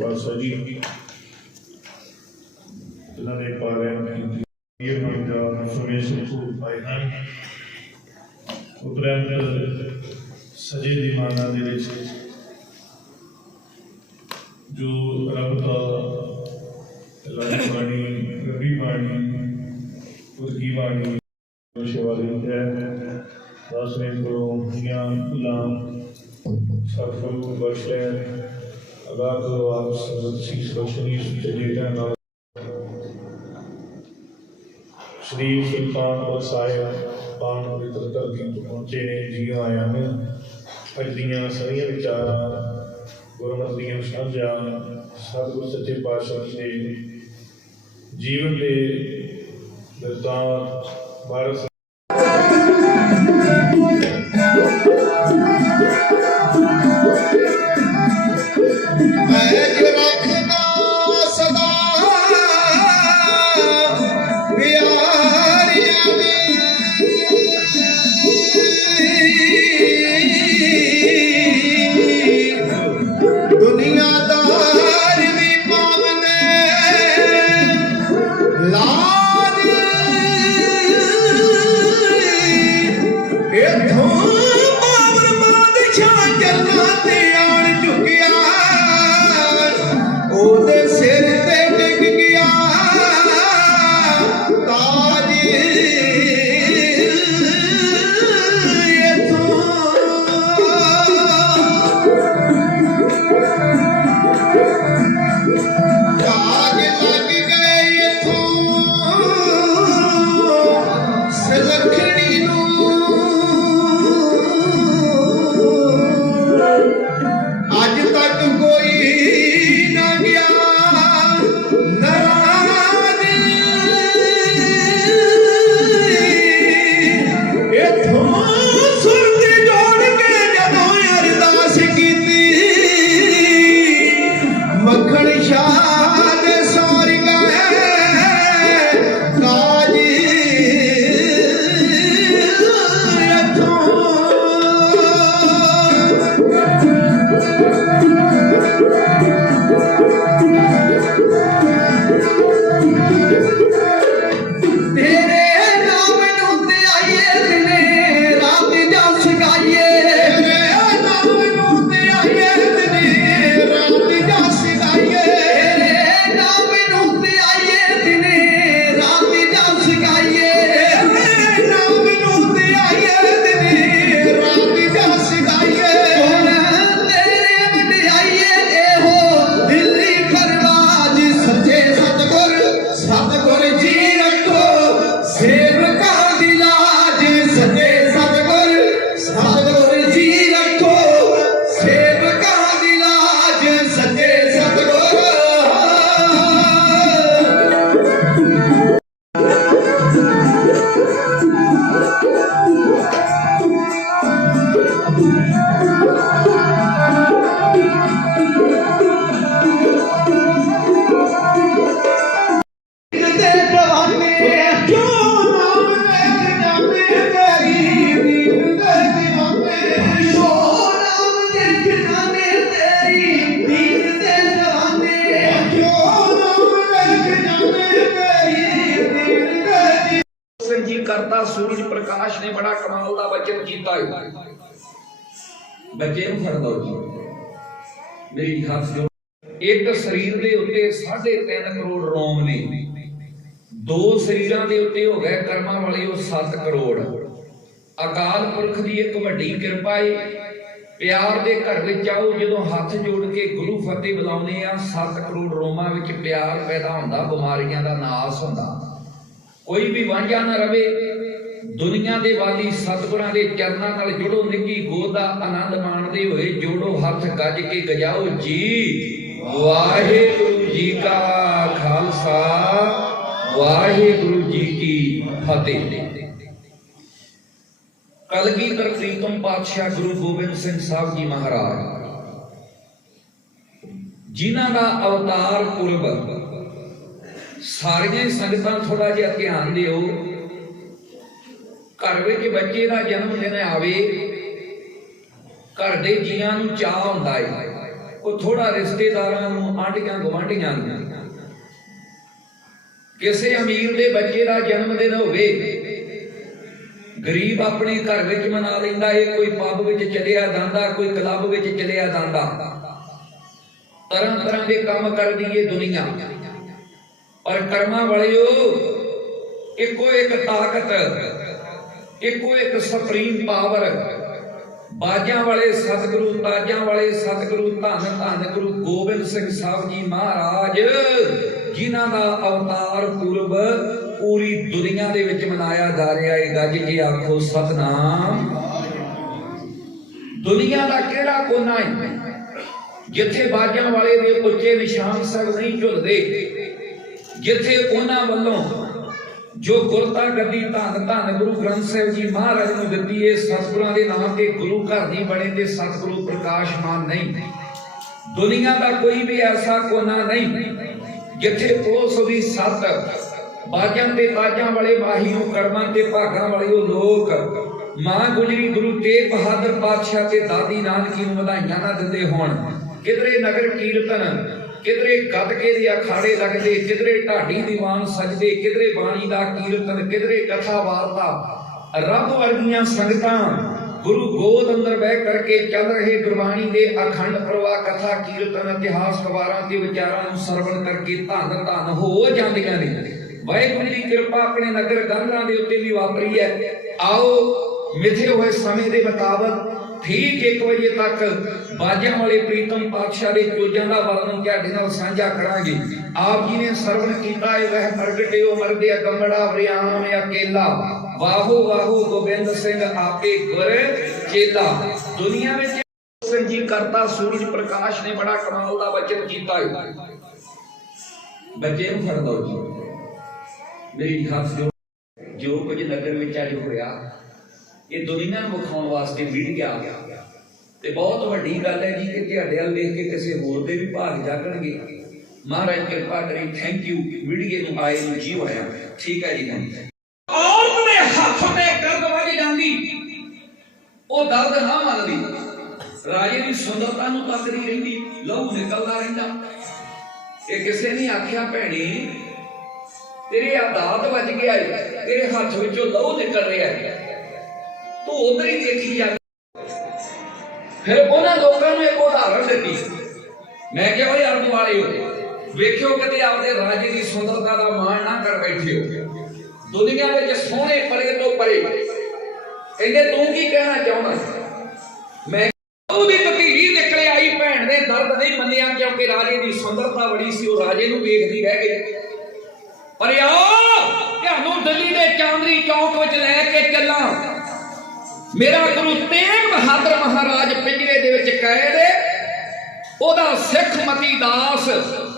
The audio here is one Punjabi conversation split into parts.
ਪਾਤਸ਼ਾਹ ਜੀ। ਜਿਨ੍ਹਾਂ ਨੇ ਪਾਰਿਆ ਕੀਤੀ ਇਹ ਮੰਗਾ ਸੁਮੇਸ਼ ਨੂੰ ਹਨ ਉਪਰੰਤ ਸਜੇ ਦੀ ਮਾਨਾ ਦੇ ਵਿੱਚ ਜੋ ਰੱਬ ਦਾ ਲਾਇਕ ਬਾਣੀ ਰੱਬੀ ਬਾਣੀ ਉਰਗੀ ਬਾਣੀ ਸ਼ਿਵਾਲੀ ਹੈ। ਦਸਵੇਂ ਕੋਲੋਂ ਗਿਆਨ ਗੁਲਾਮ ਸਤਿਗੁਰੂ ਬਖਸ਼ੇ ਅਦਾ ਕਰੋ ਆਪ ਸੰਗਤ ਸੀਸ ਬਖਸ਼ਣੀ ਸੁਚੇ ਨਾਲ ਸ਼੍ਰੀ ਸੁਲਤਾਨਪੁਰ ਸਾਹਿਬ ਪਾਣ ਪਵਿੱਤਰ ਧਰਤੀ ਤੋਂ ਪਹੁੰਚੇ ਨੇ ਜੀਓ ਆਇਆ ਨੇ ਅੱਜ ਦੀਆਂ ਸਾਰੀਆਂ ਵਿਚਾਰਾਂ ਗੁਰਮਤਿ ਦੀਆਂ ਸਾਂਝਾਂ ਸਤਿਗੁਰ ਸੱਚੇ ਪਾਤਸ਼ਾਹ ਦੇ ਜੀਵਨ ਦੇ ਬਿਰਤਾਂਤ ਭਾਰਤ ਕਰਤਾ ਸੂਰਜ ਪ੍ਰਕਾਸ਼ ਨੇ ਬੜਾ ਕਮਾਲ ਦਾ ਬਚਨ ਕੀਤਾ ਹੈ ਬੱਚੇ ਨੂੰ ਫੜ ਦੋ ਜੀ। ਮੇਰੀ ਹੱਥ ਜੋ ਇੱਕ ਸਰੀਰ ਦੇ ਉੱਤੇ 3.5 ਕਰੋੜ ਰੋਮ ਨੇ। ਦੋ ਸਰੀਰਾਂ ਦੇ ਉੱਤੇ ਹੋ ਗਏ ਕਰਮਾਂ ਵਾਲੇ ਉਹ 7 ਕਰੋੜ। ਅਕਾਲ ਪੁਰਖ ਦੀ ਇੱਕ ਵੱਡੀ ਕਿਰਪਾ ਹੈ ਪਿਆਰ ਦੇ ਘਰ ਵਿੱਚ ਆਓ, ਜਦੋਂ ਹੱਥ ਜੋੜ ਕੇ ਗੁਰੂ ਫਤਿਹ ਬੁਲਾਉਂਦੇ ਆ 7 ਕਰੋੜ ਰੋਮਾਂ ਵਿੱਚ ਪਿਆਰ ਪੈਦਾ ਹੁੰਦਾ, ਬਿਮਾਰੀਆਂ ਦਾ ਨਾਸ ਹੁੰਦਾ। ਕੋਈ ਵੀ ਵਾਂਝਾ ਨਾ ਰਵੇ। ਦੁਨੀਆ ਦੇ ਵਾਲੀ ਸਤਿਗੁਰਾਂ ਦੇ ਚਰਨਾਂ ਨਾਲ ਜੁੜੋ ਨਿੱਗੀ ਗੋਦ ਦਾ ਆਨੰਦ ਮਾਣਦੇ ਹੋਏ ਜੋੜੋ ਹੱਥ ਗੱਜ ਕੇ ਗਜਾਓ ਜੀ। ਵਾਹਿਗੁਰੂ ਜੀ ਕਾ ਖਾਲਸਾ, ਵਾਹਿਗੁਰੂ ਜੀ ਕੀ ਫਤਿਹ। ਕਲਗੀਧਰ ਪ੍ਰੀਤਮ ਪਾਤਸ਼ਾਹ ਗੁਰੂ ਗੋਬਿੰਦ ਸਿੰਘ ਸਾਹਿਬ ਜੀ ਮਹਾਰਾਜ, ਜਿਨ੍ਹਾਂ ਦਾ ਅਵਤਾਰ ਪੁਰਬ, ਸਾਰੀਆਂ ਹੀ ਸੰਗਤਾਂ ਥੋੜਾ ਜਿਹਾ ਧਿਆਨ ਦਿਓ। ਘਰ ਵਿੱਚ ਬੱਚੇ ਦਾ ਜਨਮ ਦਿਨ ਆਵੇ, ਘਰ ਦੇ ਜੀਆਂ ਨੂੰ ਚਾਹ ਹੁੰਦਾ ਹੈ ਉਹ ਥੋੜਾ ਰਿਸ਼ਤੇਦਾਰਾਂ ਨੂੰ, ਆਂਢੀਆਂ ਗੁਆਂਢੀਆਂ ਨੂੰ। ਕਿਸੇ ਅਮੀਰ ਦੇ ਬੱਚੇ ਦਾ ਜਨਮ ਦਿਨ ਹੋਵੇ, ਗਰੀਬ ਆਪਣੇ ਘਰ ਵਿੱਚ ਮਨਾ ਲੈਂਦਾ ਏ, ਕੋਈ ਪੱਬ ਵਿੱਚ ਚਲਿਆ ਜਾਂਦਾ, ਕੋਈ ਕਲੱਬ ਵਿੱਚ ਚਲਿਆ ਜਾਂਦਾ। ਤਰ੍ਹਾਂ ਤਰ੍ਹਾਂ ਦੇ ਕੰਮ ਕਰਦੀ ਏ ਦੁਨੀਆ। ਪਰ ਕਰਮਾਂ ਵਾਲਿਓ, ਇੱਕੋ ਇੱਕ ਤਾਕਤ। ਇੱਕੋ ਇੱਕ ਸੁਪਰੀਮ ਪਾਵਰ। ਬਾਜਾਂ ਵਾਲੇ ਸਤਿਗੁਰੂ ਤਾਜਾਂ ਵਾਲੇ ਸਤਿਗੁਰੂ, ਧੰਨ ਧੰਨ ਗੁਰੂ ਗੋਬਿੰਦ ਸਿੰਘ ਸਾਹਿਬ ਜੀ ਮਹਾਰਾਜ, ਜਿਨ੍ਹਾਂ ਦਾ ਅਵਤਾਰ ਪੁਰਬ ਪੂਰੀ ਦੁਨੀਆ ਦੇ ਵਿੱਚ ਮਨਾਇਆ ਜਾ ਰਿਹਾ ਹੈ। ਗੱਜ ਕੇ ਆਖੋ, ਸਤਨਾਮ। ਦੁਨੀਆ ਦਾ ਕਿਹੜਾ ਕੋਨਾ ਹੈ? ਜਿੱਥੇ ਬਾਜਾਂ ਵਾਲੇ ਦੇ ਉੱਚੇ ਨਿਸ਼ਾਨ ਸਭ ਨਹੀਂ ਝੁਲਦੇ, ਜਿੱਥੇ ਉਹਨਾਂ ਵੱਲੋਂ ਜੋ ਗੁਰਤਾ ਗੱਦੀ ਧੰਨ ਧੰਨ ਗੁਰੂ ਗ੍ਰੰਥ ਸਾਹਿਬ ਜੀ ਮਹਾਰਾਜ ਨੂੰ ਦਿੱਤੀ ਏ ਸਤਿਗੁਰਾਂ ਦੇ ਨਾਮ ਤੇ ਗੁਰੂ ਘਰ ਨਹੀਂ ਬਣੇ ਤੇ ਸਤਿਗੁਰੂ ਪ੍ਰਕਾਸ਼ਮਾਨ ਨਹੀਂ। ਦੁਨੀਆ ਦਾ ਕੋਈ ਵੀ ਐਸਾ ਕੋਨਾ ਨਹੀਂ ਜਿੱਥੇ ਉਸ ਦੀ ਸੱਤ, ਬਾਜਾਂ ਤੇ ਤਾਜਾਂ ਵਾਲੇ ਮਾਹੀ ਕਰਮਾਂ ਤੇ ਭਾਗਾਂ ਵਾਲੇ ਉਹ ਲੋਕ, ਮਾਂ ਗੁਜਰੀ ਗੁਰੂ ਤੇਗ ਬਹਾਦਰ ਪਾਤਸ਼ਾਹ ਤੇ ਦਾਦੀ ਨਾਨਕੀ ਨੂੰ ਵਧਾਈਆਂ ਨਾ ਦਿੰਦੇ ਹੋਣ। ਕਿਧਰੇ ਨਗਰ ਕੀਰਤਨ ਕਿਧਰੇ ਗੱਤਕੇ ਦੇ ਅਖਾੜੇ ਲੱਗਦੇ, ਕਿਧਰੇ ਢਾਡੀ ਦੀਵਾਨ ਸਜਦੇ, ਕਿਧਰੇ ਬਾਣੀ ਦਾ ਕੀਰਤਨ, ਕਿਧਰੇ ਕਥਾ ਵਾਰਤਾ। ਰੱਬ ਵਰਗੀਆਂ ਸੰਗਤਾਂ ਗੁਰੂ ਗੋਦ ਅੰਦਰ ਬਹਿ ਕਰਕੇ ਚੱਲ ਰਹੇ ਗੁਰਬਾਣੀ ਦੇ ਅਖੰਡ ਪ੍ਰਵਾਹ, ਕਥਾ, ਕੀਰਤਨ, ਇਤਿਹਾਸ ਕਵਾਰਾਂ ਤੇ ਵਿਚਾਰਾਂ ਨੂੰ ਸਰਵਣ ਕਰਕੇ ਧੰਨ ਧੰਨ ਹੋ ਜਾਂਦੀਆਂ ਨੇ। ਵਾਹਿਗੁਰੂ ਦੀ ਕਿਰਪਾ ਆਪਣੇ ਨਗਰ ਗੰਗਾਂ ਦੇ ਉੱਤੇ ਵੀ ਵਾਪਰੀ ਹੈ। ਆਓ ਮਿਥੇ ਹੋਏ ਸਮੇਂ ਦੇ ਮੁਤਾਬਕ ਠੀਕ 1 ਵਜੇ ਤੱਕ ਬਾਜਾਂ ਵਾਲੇ ਪ੍ਰੀਤਮ ਪਾਤਸ਼ਾਹ ਦੇ ਚੋਜਾਂ ਦਾ ਵਰਣਨ ਤੁਹਾਡੇ ਨਾਲ ਸਾਂਝਾ ਕਰਾਂਗੇ। ਆਪ ਜੀ ਨੇ ਸਰਵਣ ਕੀਤਾ ਹੈ ਵਹਿ ਪ੍ਰਗਟਿਓ ਮਰਦਿਆ ਗੰਗੜਾ ਵਰਿਆਮ ਅਕੇਲਾ। ਵਾਹੋ ਵਾਹੋ, ਗੋਬਿੰਦ ਸਿੰਘ ਆਪੇ ਗੁਰ ਚੇਲਾ। ਦੁਨੀਆ ਵਿੱਚ ਸਿੰਘ ਜੀ ਕਰਤਾ ਸੂਰਜ ਪ੍ਰਕਾਸ਼ ਨੇ ਬੜਾ ਕਮਾਲ ਦਾ ਬਚਨ ਕੀਤਾ ਹੈ ਬੱਚੇ ਨੂੰ ਫੜ ਦੋ ਜੀ। ਮੇਰੀ ਹੱਥ ਜੋ ਜੋ ਕੁਝ ਨਗਰ ਵਿੱਚ ਅੱਜ ਹੋਇਆ ਇਹ ਦੁਨੀਆ ਨੂੰ ਵਿਖਾਉਣ ਵਾਸਤੇ ਮੀਡੀਆ ਗਿਆ। ਤੇ ਬਹੁਤ ਵੱਡੀ ਗੱਲ ਹੈ ਜੀ ਕਿ ਤੁਹਾਡੇ ਵੱਲ ਦੇਖ ਕੇ ਕਿਸੇ ਹੋਰ ਦੇ ਵੀ ਭਾਗ ਜਾਗਣਗੇ। ਮਹਾਰਾਜ ਕਿਰਪਾ ਕਰੀ ਥੈਂਕ ਯੂ ਮੀਡੀਆ ਨੂੰ ਆਏ ਨੂੰ ਜੀਵ ਆਇਆ ਠੀਕ ਹੈ ਜੀ। ਔਰਤ ਦੇ ਹੱਥ ਤੇ ਦਰਦ ਵੱਜ ਜਾਂਦੀ। ਉਹ ਦਰਦ ਨਾ ਮੰਨਦੀ। ਰਾਜੇ ਦੀ ਸੁੰਦਰਤਾ ਨੂੰ ਤੱਕਦੀ ਰਹਿੰਦੀ। ਲਹੂ ਨਿਕਲਦਾ ਰਹਿੰਦਾ। ਇਹ ਕਿਸੇ ਨੇ ਆਖਿਆ, ਭੈਣੀ, ਤੇਰੇ ਆਦਾਤ ਵੱਜ ਗਿਆ ਏ। ਤੇਰੇ ਹੱਥ ਵਿੱਚੋਂ ਲਹੂ ਨਿਕਲ ਰਿਹਾ ਹੈ ਤੂੰ ਉਧਰ ਹੀ ਦੇਖੀ ਜਾ। ਫਿਰ ਉਹਨਾਂ ਲੋਕਾਂ ਨੂੰ ਇੱਕ ਉਦਾਹਰਣ ਦਿੱਤੀ। ਮੈਂ ਕਿਹਾ, ਓਏ ਅਰਬ ਵਾਲਿਓ ਵੇਖਿਓ ਕਦੇ ਆਪਦੇ ਰਾਜੇ ਦੀ ਸੁੰਦਰਤਾ ਦਾ ਮਾਣ ਨਾ ਕਰ ਬੈਠੇ ਹੋ। ਦੁਨੀਆ ਵਿੱਚ ਸੋਹਣੇ ਪਰੇ ਤੋਂ ਪਰੇ। ਕਹਿੰਦੇ, ਤੂੰ ਕੀ ਕਹਿਣਾ ਚਾਹੁੰਦਾ ਮੈਂ ਉਹਦੀ ਤਕੀਰੀ ਨਿਕਲ ਆਈ, ਭੈਣ ਨੇ ਦਰਦ ਨਹੀਂ ਮੰਨਿਆ, ਕਿਉਂਕਿ ਰਾਜੇ ਦੀ ਸੁੰਦਰਤਾ ਬੜੀ ਸੀ, ਉਹ ਰਾਜੇ ਨੂੰ ਵੇਖਦੀ ਰਹਿ ਗਈ। ਪਰ ਆ ਤੁਹਾਨੂੰ ਦਿੱਲੀ ਦੇ ਚਾਂਦਰੀ ਚੌਕ ਵਿੱਚ ਲੈ ਕੇ ਚੱਲਾਂ। ਮੇਰਾ ਗੁਰੂ ਤੇਗ ਬਹਾਦਰ ਮਹਾਰਾਜ ਪਿੰਜਰੇ ਦੇ ਵਿੱਚ ਕੈਦ ਉਹਦਾ ਸਿੱਖ ਮਤੀ ਦਾਸ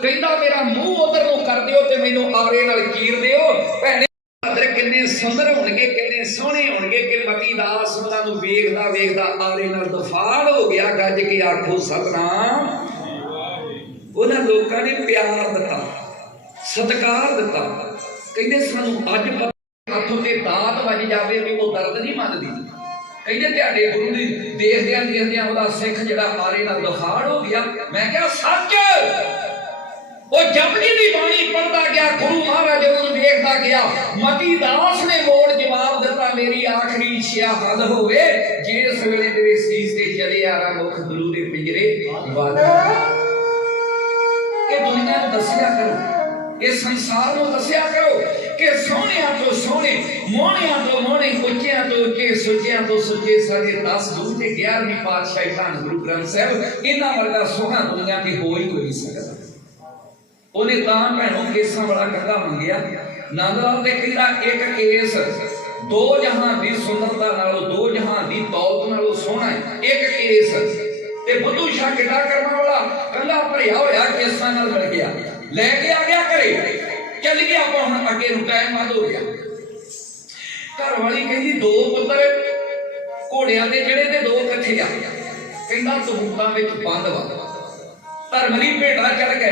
ਕਹਿੰਦਾ, ਮੇਰਾ ਮੂੰਹ ਉਧਰ ਨੂੰ ਕਰ ਦਿਓ ਤੇ ਮੈਨੂੰ ਆਰੇ ਨਾਲ ਚੀਰ ਦਿਓ। ਭੈਣੇ, ਬਹਾਦਰ ਕਿੰਨੇ ਸੁੰਦਰ ਹੋਣਗੇ, ਕਿੰਨੇ ਸੋਹਣੇ ਹੋਣਗੇ ਕਿ ਮਤੀ ਦਾਸ ਉਹਨਾਂ ਨੂੰ ਵੇਖਦਾ ਵੇਖਦਾ ਆਰੇ ਨਾਲ ਦਫਾੜ ਹੋ ਗਿਆ, ਗੱਜ ਕੇ ਆਖੋ, ਸਤਨਾਮ। ਉਹਨਾਂ ਲੋਕਾਂ ਨੇ ਪਿਆਰ ਦਿੱਤਾ, ਸਤਿਕਾਰ ਦਿੱਤਾ। ਕਹਿੰਦੇ, ਸਾਨੂੰ ਅੱਜ ਪਤਾ ਹੱਥੋਂ ਤੇ ਦਾਤ ਵੱਜ ਜਾਵੇ ਵੀ ਉਹ ਦਰਦ ਨਹੀਂ ਮੰਨਦੀ। ਕਹਿੰਦੇ ਤੁਹਾਡੇ ਗੁਰੂ ਦੀ ਦੇਖਦਿਆਂ ਦੇਖਦਿਆਂ ਉਹਦਾ ਸਿੱਖ ਜਿਹੜਾ ਆਰੇ ਨਾਲ ਦਫਾੜ ਹੋ ਗਿਆ। ਮੈਂ ਕਿਹਾ, ਸੱਚ? ਉਹ ਜਪਜੀ ਦੀ ਬਾਣੀ ਪੜਦਾ ਗਿਆ, ਗੁਰੂ ਮਹਾਰਾਜ ਉਹਨੂੰ ਦੇਖਦਾ ਗਿਆ। ਮਤੀ ਦਾਸ ਨੇ ਮੋੜ ਜਵਾਬ ਦਿੱਤਾ, ਮੇਰੀ ਆਖਰੀ ਇੱਛਾ ਹੱਲ ਹੋਵੇ ਜਿਸ ਵੇਲੇ ਮੇਰੇ ਸੀਸ ਤੇ ਚਲੇ ਆਰਾ ਮੁਖ ਗੁਰੂ ਦੇ ਪਿੰਜਰੇ ਵੱਲ। ਇਹ ਦੁਨੀਆ ਨੂੰ ਦੱਸਿਆ ਕਰੋ। ਇਹ ਸੰਸਾਰ ਨੂੰ ਦੱਸਿਆ ਕਰੋ। ਮੋਹਣਿਆਂ ਤੋਂ ਮੋਹਣੇ ਉੱਚਿਆਂ ਤੋਂ ਉੱਚੇ ਸੁੱਚਿਆਂ ਤੋਂ ਸੁੱਚੇ ਸਾਡੇ 10 ਗੁਰੂ ਤੇ 11ਵੀਂ ਪਾਤਸ਼ਾਹੀ ਧੰਨ ਗੁਰੂ ਗ੍ਰੰਥ ਸਾਹਿਬ, ਇਹਨਾਂ ਵਰਗਾ ਸੋਹਣਾ ਦੁਨੀਆ ਤੇ ਹੋ ਹੀ ਕੋਈ ਸਕਦਾ। ਉਹਨੇ ਤਾਂ ਭੈਣੋਂ ਕੇਸਾਂ ਵਾਲਾ ਕੱਢਾ ਮੰਗਿਆ। ਨੰਦ ਲਾਲ ਦੇ ਕਹਿੰਦਾ ਇੱਕ ਕੇਸ? ਦੋ ਜਹਾਂ ਦੀ ਸੁੰਦਰਤਾ ਨਾਲੋਂ, ਦੋ ਜਹਾਂ ਦੀ ਦੌਲਤ ਨਾਲੋਂ ਸੋਹਣਾ ਇੱਕ ਕੇਸ। ਤੇ ਬੁੱਧੂ ਸ਼ਾਹ ਕਿੱਡਾ ਕਰਨ ਵਾਲਾ ਕੱਲਾ ਭਰਿਆ ਹੋਇਆ ਕੇਸਾਂ ਨਾਲ ਮਿਲ ਗਿਆ। ਲੈ ਕੇ ਆ ਗਿਆ ਘਰੇ। ਚੱਲ ਗਿਆ ਆਪਾਂ ਹੁਣ ਅੱਗੇ ਨੂੰ ਟਾਈਮ ਵੱਧ ਹੋ ਗਿਆ। ਘਰ ਵਾਲੀ ਕਹਿੰਦੀ, ਦੋ ਪੁੱਤਰ ਘੋੜਿਆਂ ਦੇ ਜਿਹੜੇ ਤੇ ਦੋ ਇਕੱਠੇ ਆ। ਕਹਿੰਦਾ, ਸਬੂਤਾਂ ਵਿੱਚ ਬੰਦ ਵਾ। ਧਰਮ ਦੀ ਭੇਟਾ ਚੜ ਗਏ